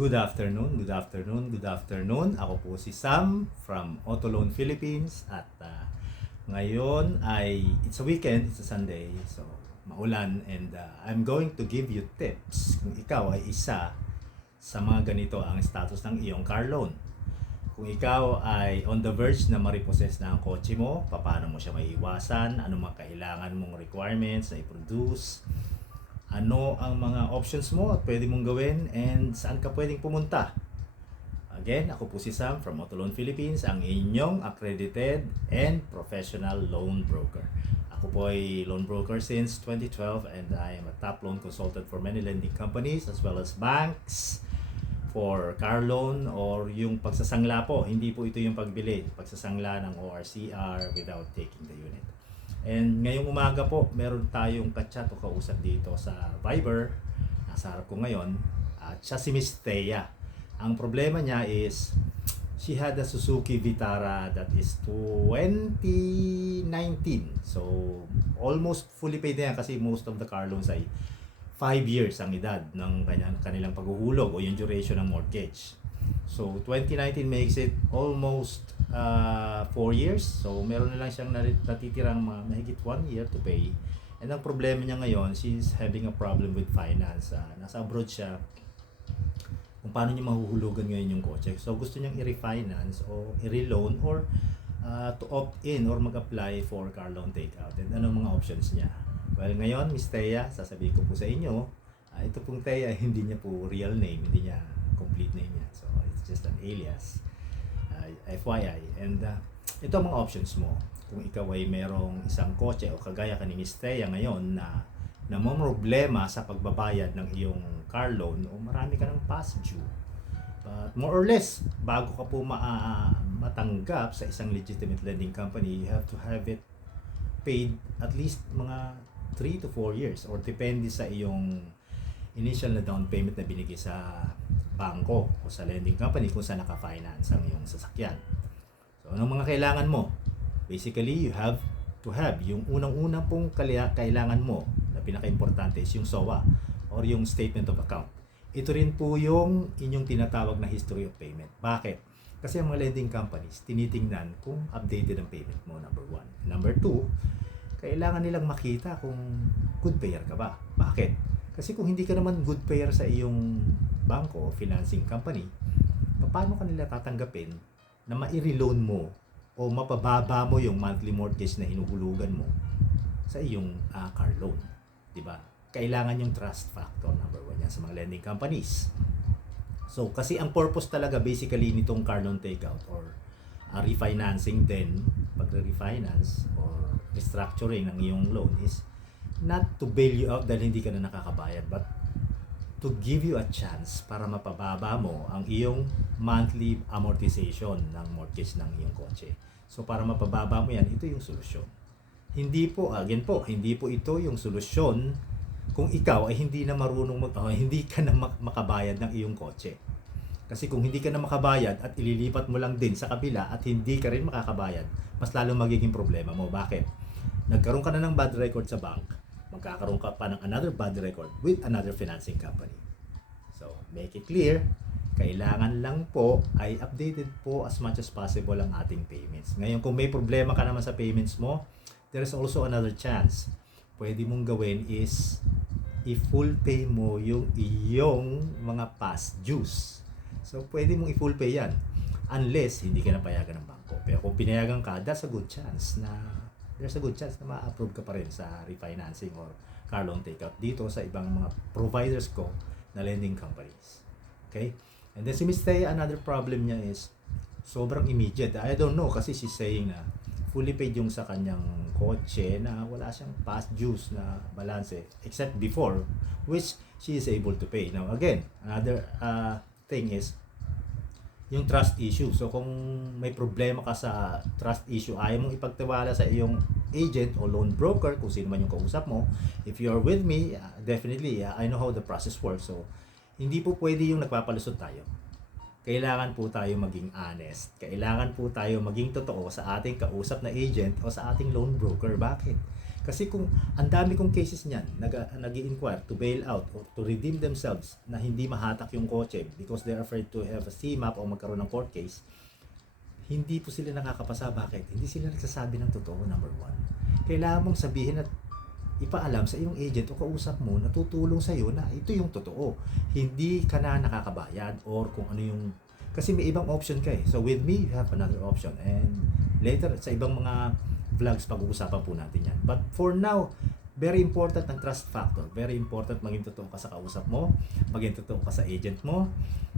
Good afternoon, good afternoon, good afternoon. Ako po si Sam from Auto Loan Philippines at ngayon ay it's a weekend, it's a Sunday, so maulan and I'm going to give you tips kung ikaw ay isa sa mga ganito ang status ng iyong car loan. Kung ikaw ay on the verge na ma-repossess na ang kotse mo, paano mo siya maiiwasan, ano mga kailangan mong requirements na i-produce, ano ang mga options mo at pwede mong gawin and saan ka pwedeng pumunta. Again, ako po si Sam from Auto Loan Philippines, ang inyong accredited and professional loan broker. Ako po ay loan broker since 2012 and I am a top loan consultant for many lending companies as well as banks for car loan or yung pagsasangla po. Hindi po ito yung pagbili, pagsasangla ng ORCR without taking the unit. And ngayong umaga po, meron tayong kachat o kausap dito sa Viber. Nasa harap ko ngayon. At siya si Miss Thea. Ang problema niya is, she had a Suzuki Vitara that is 2019. So, almost fully paid na yan kasi most of the car loans ay 5 years ang edad ng kanilang paghuhulog o yung duration ng mortgage. So, 2019 makes it almost 4 years. So, meron na lang siyang natitirang mahigit 1 year to pay. And ang problema niya ngayon, she's having a problem with finance. Nasa abroad siya. Kung paano niya mahuhulugan ngayon yung kotse. So, gusto niyang i-refinance o i-reloan or to opt-in or mag-apply for car loan takeout. And anong mga options niya? Well, ngayon, Miss Thea, sasabihin ko po sa inyo, ito pong Thea, hindi niya po real name, hindi niya complete name niya. So, it's just an alias. FYI. And ito ang mga options mo. Kung ikaw ay merong isang kotse o kagaya ka ni Miss Thea ngayon na namomroblema sa pagbabayad ng iyong car loan o marami ka ng past due. But more or less, bago ka po matanggap sa isang legitimate lending company, you have to have it paid at least mga 3 to 4 years or depende sa iyong initial na down payment na binigay sa bangko o sa lending company kung saan naka-finance ang iyong sasakyan. So, anong mga kailangan mo? Basically, you have to have yung unang-unang pong kailangan mo na pinaka-importante is yung SOA or yung statement of account. Ito rin po yung inyong tinatawag na history of payment. Bakit? Kasi ang mga lending companies, tinitingnan kung updated ang payment mo, number 1. Number 2, kailangan nilang makita kung good payer ka ba. Bakit? Kasi kung hindi ka naman good payer sa iyong bangko o financing company, paano ka nila tatanggapin na ma-reloan mo o mapababa mo yung monthly mortgage na hinuhulugan mo sa iyong car loan? Diba? Kailangan yung trust factor, number 1 yan sa mga lending companies. So, kasi ang purpose talaga basically nitong car loan takeout or refinancing din, pag-refinance or restructuring ng iyong loan is not to bail you out dahil hindi ka na nakakabayad, but to give you a chance para mapababa mo ang iyong monthly amortization ng mortgage ng iyong kotse. So, para mapababa mo yan, ito yung solusyon. Hindi po, again po, hindi po ito yung solusyon kung ikaw ay hindi na marunong hindi ka na makabayad ng iyong kotse. Kasi kung hindi ka na makabayad at ililipat mo lang din sa kabila at hindi ka rin makakabayad, mas lalong magiging problema mo. Bakit? Nagkaroon ka na ng bad record sa bank, magkakaroon ka pa ng another bad record with another financing company. So, make it clear, kailangan lang po ay updated po as much as possible ang ating payments. Ngayon, kung may problema ka naman sa payments mo, there is also another chance. Pwede mong gawin is i-full pay mo yung iyong mga past dues. So, pwede mong i-full pay yan unless hindi ka napayagan ng bangko. Pero kung pinayagan ka, there's a good chance na ma-approve ka pa rin sa refinancing or car loan takeout dito sa ibang mga providers ko na lending companies. Okay? And then si Ms. Thea, another problem niya is sobrang immediate. I don't know kasi she's saying na fully paid yung sa kanyang kotse na wala siyang past dues na balance except before which she is able to pay. Now again, another thing is yung trust issue. So kung may problema ka sa trust issue, ayaw mong ipagtiwala sa iyong agent o loan broker, kung sino man yung kausap mo, if you're with me, definitely, I know how the process works. So hindi po pwede yung nagpapalusot tayo. Kailangan po tayo maging honest. Kailangan po tayo maging totoo sa ating kausap na agent o sa ating loan broker. Bakit? Kasi kung ang dami kong cases niyan, nag-i-inquire to bail out or to redeem themselves na hindi mahatak yung kotse because they're afraid to have a CMAP o magkaroon ng court case, hindi po sila nakakapasa. Bakit? Hindi sila nagsasabi ng totoo, number one. Kailangan mong sabihin at ipaalam sa iyong agent o kausap mo na tutulong sa iyo na ito yung totoo. Hindi ka na nakakabayad or kung ano yung... Kasi may ibang option ka eh. So with me, you have another option. And later, sa ibang mga vlogs, pag-uusapan po natin yan. But for now, very important ang trust factor. Very important maging totoo ka sa kausap mo, maging totoo ka sa agent mo,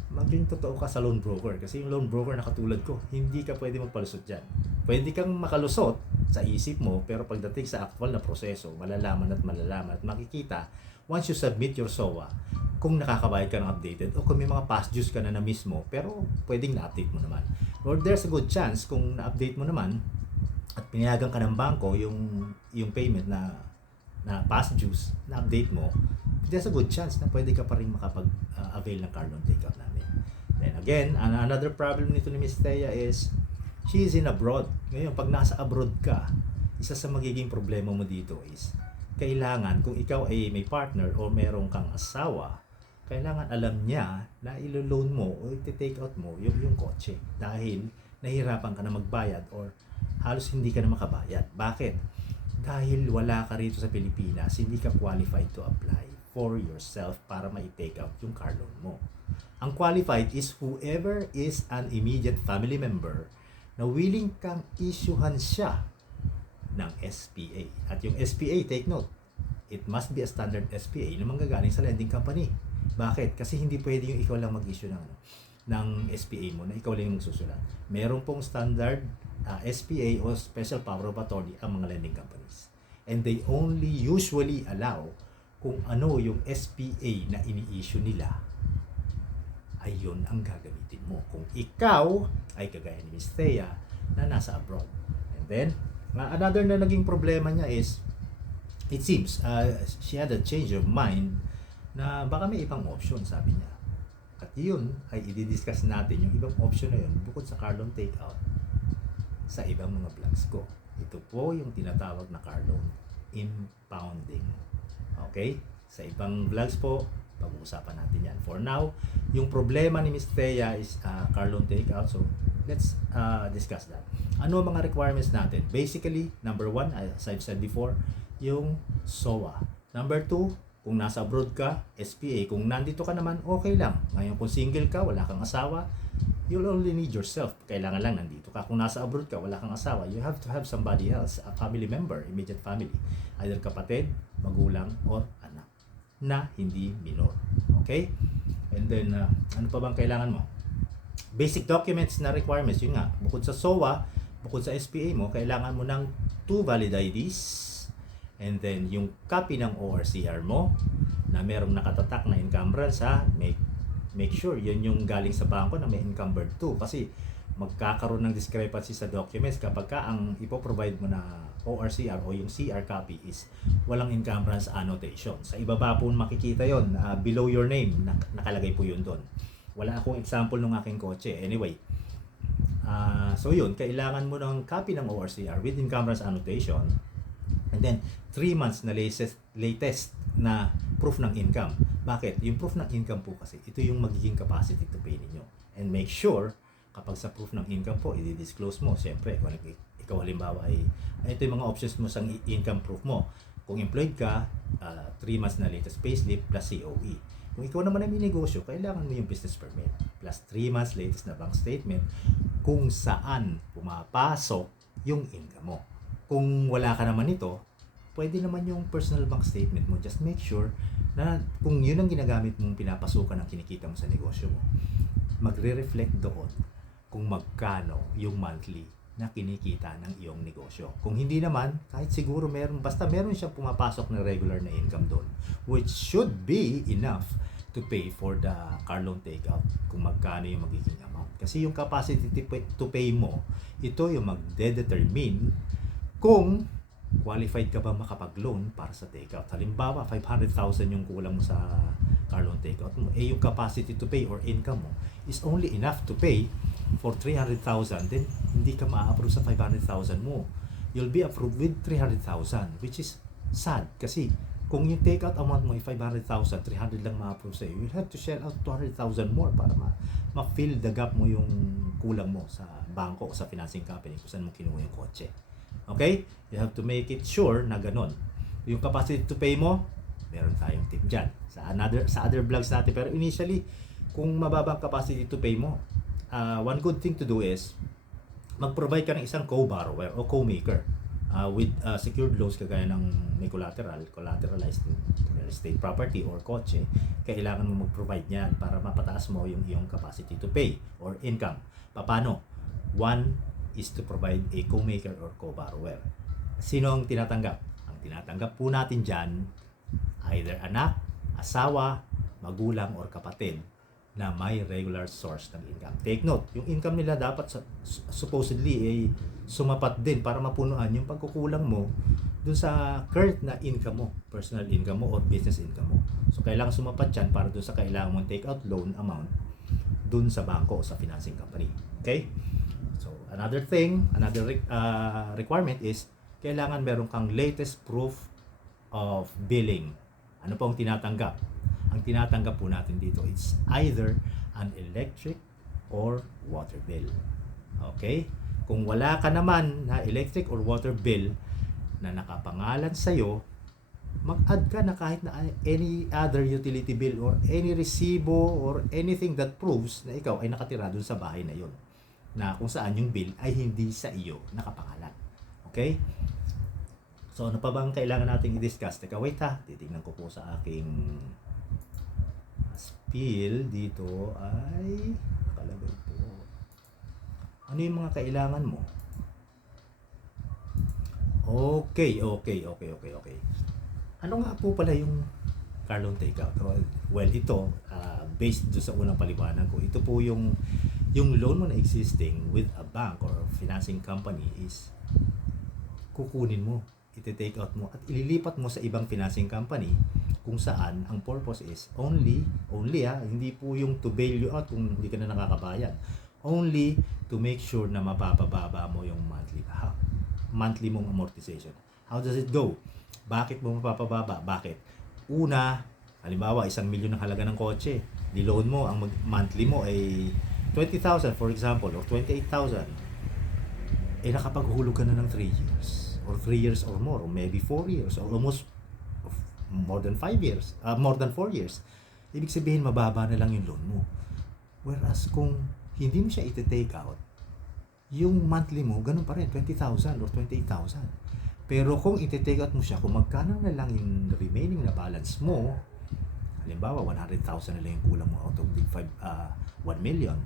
maging totoo ka sa loan broker. Kasi yung loan broker na katulad ko, hindi ka pwede magpalusot dyan. Pwede kang makalusot sa isip mo, pero pagdating sa actual na proseso, malalaman at makikita once you submit your SOA kung nakakabayad ka ng updated o kung may mga past dues ka na mismo, pero pwedeng na-update mo naman. Or there's a good chance kung na-update mo naman at pinayagan ka ng bangko yung payment na past dues, na-update mo, there's a good chance na pwede ka pa rin makapag-avail ng car loan takeout namin. Then again, another problem nito ni Miss Thea is she is in abroad. Ngayon, pag nasa abroad ka, isa sa magiging problema mo dito is kailangan, kung ikaw ay may partner o merong kang asawa, kailangan alam niya na ilo-loan mo o i-take out mo yung kotse dahil nahihirapan ka na magbayad or halos hindi ka na makabayad. Bakit? Dahil wala ka rito sa Pilipinas, hindi ka qualified to apply for yourself para ma-take out yung car loan mo. Ang qualified is whoever is an immediate family member na willing kang issuehan siya ng SPA. At yung SPA, take note, it must be a standard SPA na manggagaling sa lending company. Bakit? Kasi hindi pwede yung ikaw lang mag-issue ng SPA mo na ikaw lang yung magsusulat. Meron pong standard SPA o Special Power of Attorney ang mga lending companies. And they only usually allow kung ano yung SPA na ini-issue nila, ayun ang gagamitin mo. Kung ikaw ay kagaya ni Miss Thea na nasa abroad. And then, another na naging problema niya is, it seems, she had a change of mind na baka may ibang option, sabi niya. At yun ay i-discuss natin yung ibang option na yun bukod sa car loan takeout sa ibang mga vlogs ko. Ito po yung tinatawag na car loan impounding. Okay? Sa ibang vlogs po, pag-uusapan natin yan. For now, yung problema ni Miss Thea is car loan takeout. So, let's discuss that. Ano ang mga requirements natin? Basically, number one, as I've said before, yung SOA. Number two, kung nasa abroad ka, SPA. Kung nandito ka naman, okay lang. Ngayon, kung single ka, wala kang asawa, you'll only need yourself. Kailangan lang nandito ka. Kung nasa abroad ka, wala kang asawa, you have to have somebody else, a family member, immediate family. Either kapatid, magulang, or anak na hindi minor. Okay? And then, ano pa bang kailangan mo? Basic documents na requirements. Yun nga, bukod sa SOA, bukod sa SPA mo, kailangan mo ng 2 valid IDs. And then, yung copy ng ORCR mo na merong nakatatak na encumbrance, ha? Make sure yun yung galing sa bangko na may encumbered to. Kasi magkakaroon ng discrepancy sa documents kapag ka ang ipoprovide mo na ORCR o yung CR copy is walang encumbrance annotation. Sa ibaba po makikita yon, below your name, nakalagay po yun doon. Wala akong example ng aking kotse. Anyway, so yun, kailangan mo ng copy ng ORCR with encumbrance annotation. And then, 3 months na latest na proof ng income. Bakit? Yung proof ng income po kasi, ito yung magiging capacity to pay ninyo. And make sure, kapag sa proof ng income po, i-disclose mo. Siyempre, kung ikaw halimbawa ay, ito yung mga options mo sa income proof mo. Kung employed ka, 3 months na latest payslip plus COE. Kung ikaw naman ay may negosyo, kailangan mo yung business permit plus 3 months latest na bank statement kung saan pumapasok yung income mo. Kung wala ka naman ito, pwede naman yung personal bank statement mo. Just make sure na kung yun ang ginagamit mong pinapasukan ng kinikita mo sa negosyo mo, magre-reflect doon kung magkano yung monthly na kinikita ng iyong negosyo. Kung hindi naman, kahit siguro basta meron siyang pumapasok na regular na income doon, which should be enough to pay for the car loan takeout kung magkano yung magiging amount. Kasi yung capacity to pay mo, ito yung magde-determine kung qualified ka ba makapag-loan para sa takeout. Halimbawa, 500,000 yung kulang mo sa car loan takeout mo. Eh, yung capacity to pay or income mo is only enough to pay for 300,000, then hindi ka ma-approve sa 500,000 mo. you'll be approved with 300,000, which is sad kasi kung yung take-out amount mo ay 500,000, 300 lang ma-approve sa'yo, you'll have to shell out 200,000 more para ma-fill the gap mo yung kulang mo sa bangko o sa financing company kung saan mo kinuha yung kotse. Okay? You have to make it sure na ganun. Yung capacity to pay mo, meron tayong tip dyan. Sa other vlogs natin. Pero initially, kung mababang capacity to pay mo, one good thing to do is mag-provide ka ng isang co-borrower o co-maker with secured loans kagaya ng may collateralized real estate property or kotse. Kailangan mo mag-provide niyan para mapataas mo yung iyong capacity to pay or income. Paano? One is to provide a co-maker or co-borrower. Sino ang tinatanggap? Ang tinatanggap po natin dyan, either anak, asawa, magulang, or kapatid na may regular source ng income. Take note, yung income nila dapat supposedly ay sumapat din para mapunuan yung pagkukulang mo dun sa current na income mo, personal income mo or business income mo. So kailangan sumapat yan para dun sa kailangan mong take out loan amount dun sa bangko o sa financing company. Okay? So another requirement is kailangan meron kang latest proof of billing. Ano po ang tinatanggap? Ang tinatanggap po natin dito is either an electric or water bill. Okay? Kung wala ka naman na electric or water bill na nakapangalan sa'yo, mag-add ka na kahit na any other utility bill or any resibo or anything that proves na ikaw ay nakatira dun sa bahay na yon, na kung saan yung bill ay hindi sa iyo nakapangalan. Okay? So ano pa bang kailangan nating i-discuss? Teka, wait ha. Titignan ko po sa aking spiel dito ay nakalagay po. Ano yung mga kailangan mo? Okay. Ano nga po pala yung car loan takeout? Well, ito, based doon sa unang paliwanag ko, ito po yung loan mo na existing with a bank or financing company is kukunin mo, iti-take out mo at ililipat mo sa ibang financing company kung saan ang purpose is only hindi po yung to bail you out kung hindi ka na nakakabayad. Only to make sure na mapapababa mo yung monthly mong amortization. How does it go? Bakit mo mapapababa? Bakit? Una, halimbawa, 1 milyon ang halaga ng kotse. Ni-loan mo, ang monthly mo ay 20,000 for example, or 28,000. Nakapaghulog ka na ng 3 years, or 3 years or more, or maybe 4 years, or almost more than 5 years, more than 4 years. Ibig sabihin, mababa na lang yung loan mo. Whereas, kung hindi mo siya iti-take out, yung monthly mo, ganun pa rin, 20,000 or 28,000. Pero kung iti-take out mo siya, kung magkano na lang yung remaining na balance mo, halimbawa, 100,000 na lang yung kulang mo out of the 1 million,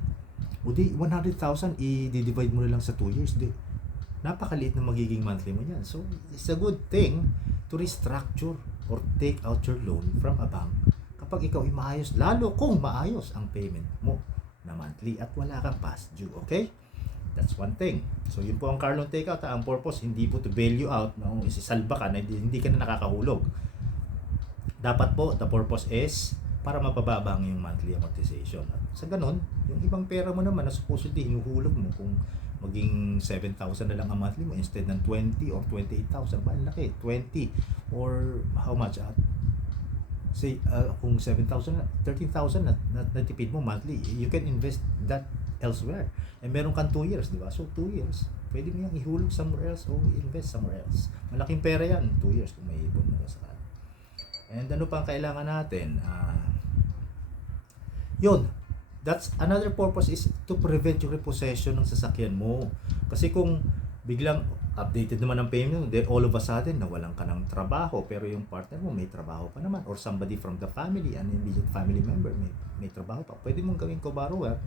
o di 100,000, i-divide mo na lang sa 2 years, napakaliit na magiging monthly mo yan. So, it's a good thing to restructure or take out your loan from a bank kapag ikaw ay maayos, lalo kung maayos ang payment mo na monthly at wala kang past due. Okay? That's one thing. So, yun po ang car loan takeout. Ang purpose, hindi po to bail you out, no? Isisalba ka na hindi ka na nakakahulog. Dapat po, the purpose is para mapababa ang yung monthly amortization. At sa ganun, yung ibang pera mo naman na supposedly hinuhulog mo kung maging 7,000 na lang ang monthly mo instead ng 20 or 28,000, ba ang laki? 20 or how much? Say, kung 7,000, 13,000 na natipid mo monthly, you can invest that elsewhere. And meron kang 2 years, di ba? So 2 years, pwede mo yung ihulog somewhere else o invest somewhere else. Malaking pera yan, 2 years kung may ipon mo sa kanya. And ano pa ang kailangan natin? Yun, that's another purpose is to prevent yung repossession ng sasakyan mo. Kasi kung biglang updated naman ang payment mo, then all of a sudden nawalan ka ng trabaho pero yung partner mo may trabaho pa naman, or somebody from the family, an immediate family member may trabaho pa, pwede mong gawin co-borrower,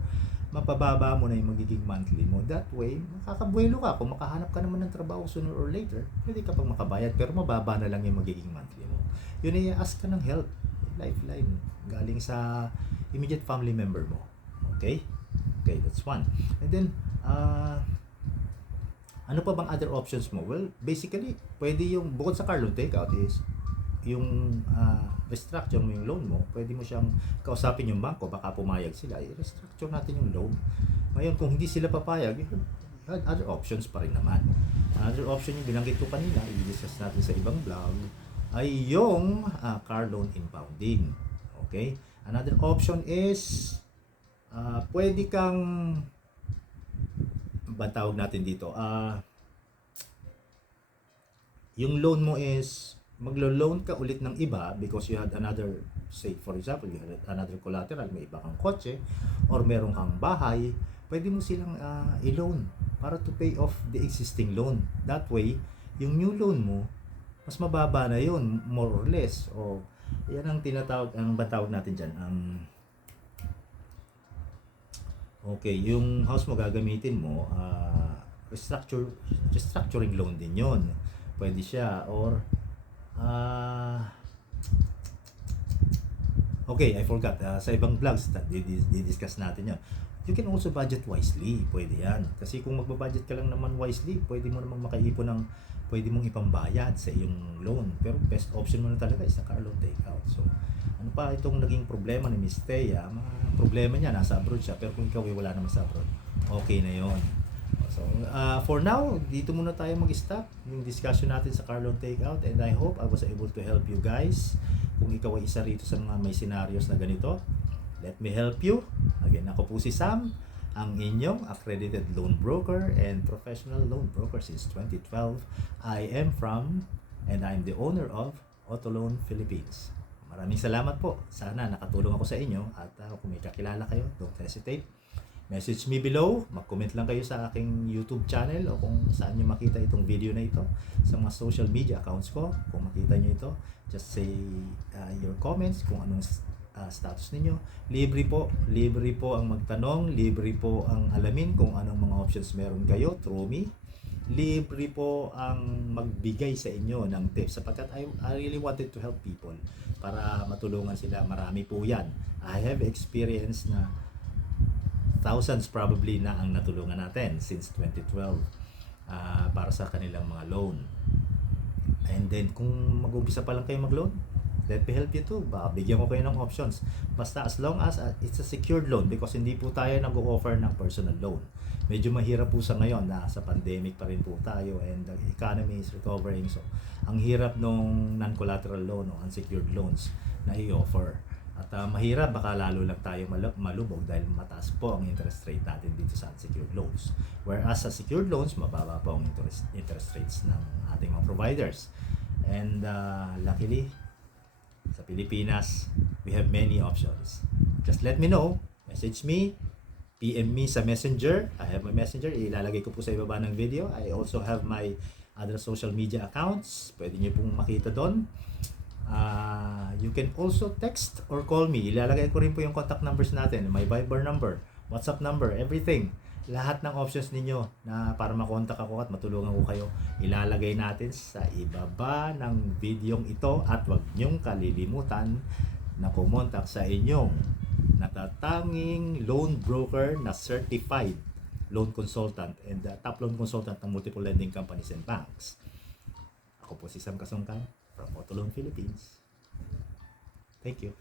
mapababa mo na yung magiging monthly mo. That way, makakabuelo ka. Kung makahanap ka naman ng trabaho sooner or later, pwede ka pang makabayad pero mababa na lang yung magiging monthly mo. Yun ay ask ka ng help, lifeline, galing sa immediate family member mo. Okay, that's one. And then, ano pa bang other options mo? Well, basically, pwede yung, bukod sa car loan takeout is, yung restructure mo yung loan mo, pwede mo siyang kausapin yung bangko, baka pumayag sila, i-restructure natin yung loan. Ngayon, kung hindi sila papayag, you have other options pa rin naman. Another option yung binanggit ko kanina, i-discuss natin sa ibang vlog, ay yung car loan impounding. Okay? Another option is pwede kang ba tawag natin dito? Yung loan mo is maglo-loan ka ulit ng iba because you had another, say for example, you had another collateral, may iba kang kotse or meron kang bahay, pwede mo silang i-loan para to pay off the existing loan. That way, yung new loan mo, mas mababa na yun, more or less. O, yan ang tinatawag, ang batawag natin dyan, okay, yung house mo gagamitin mo, restructuring loan din yon. Pwede siya, or okay, I forgot, sa ibang vlogs di-discuss natin yan. You can also budget wisely, pwede yan. Kasi kung magbabudget ka lang naman wisely, pwede mo namang makaipon ng pwede mong ipambayad sa iyong loan. Pero best option mo na talaga is a car loan takeout. So, ano pa itong naging problema ni Miss Thea? Mga problema niya, nasa abroad siya. Pero kung ikaw ay wala naman sa abroad, okay na yon. So, for now, dito muna tayo mag-stop yung discussion natin sa car loan takeout. And I hope I was able to help you guys. Kung ikaw ay isa rito sa mga may scenarios na ganito, let me help you. Again, ako po si Sam, ang inyong accredited loan broker and professional loan broker since 2012. I am from and I'm the owner of Auto Loan Philippines. Maraming salamat po. Sana nakatulong ako sa inyo at kung may kakilala kayo, don't hesitate. Message me below, mag-comment lang kayo sa aking YouTube channel o kung saan nyo makita itong video na ito sa mga social media accounts ko. Kung makita nyo ito, just say your comments kung anong status ninyo. Libre po ang magtanong, libre po ang alamin kung anong mga options meron kayo through me. Libre po ang magbigay sa inyo ng tips sapagkat I really wanted to help people para matulungan sila. Marami po yan. I have experience na thousands probably na ang natulungan natin since 2012 para sa kanilang mga loan. And then kung mag-umpisa pa lang kayo mag-loan, let me help you too. Baka bigyan ko kayo ng options. Basta as long as it's a secured loan because hindi po tayo nag-o-offer ng personal loan. Medyo mahirap po sa ngayon na sa pandemic pa rin po tayo and the economy is recovering. So, ang hirap nung non-collateral loan o unsecured loans na i-offer. At mahirap, baka lalo lang tayo malubog dahil mataas po ang interest rate natin dito sa unsecured loans. Whereas sa secured loans, mababa po ang interest rates ng ating mga providers. And luckily, sa Pilipinas, we have many options. Just let me know, message me, PM me sa Messenger. I have my Messenger, ilalagay ko po sa ibaba ng video. I also have my other social media accounts. Pwede nyo pong makita doon. You can also text or call me. Ilalagay ko rin po yung contact numbers natin, my Viber number, WhatsApp number, everything. Lahat ng options ninyo na para makontak ako at matulungan ko kayo, ilalagay natin sa ibaba ng videong ito at huwag nyong kalilimutan na kumontak sa inyong natatanging loan broker na certified loan consultant and top loan consultant ng multiple lending companies and banks. Ako po si Sam Kasungkan from Auto Loan Philippines. Thank you.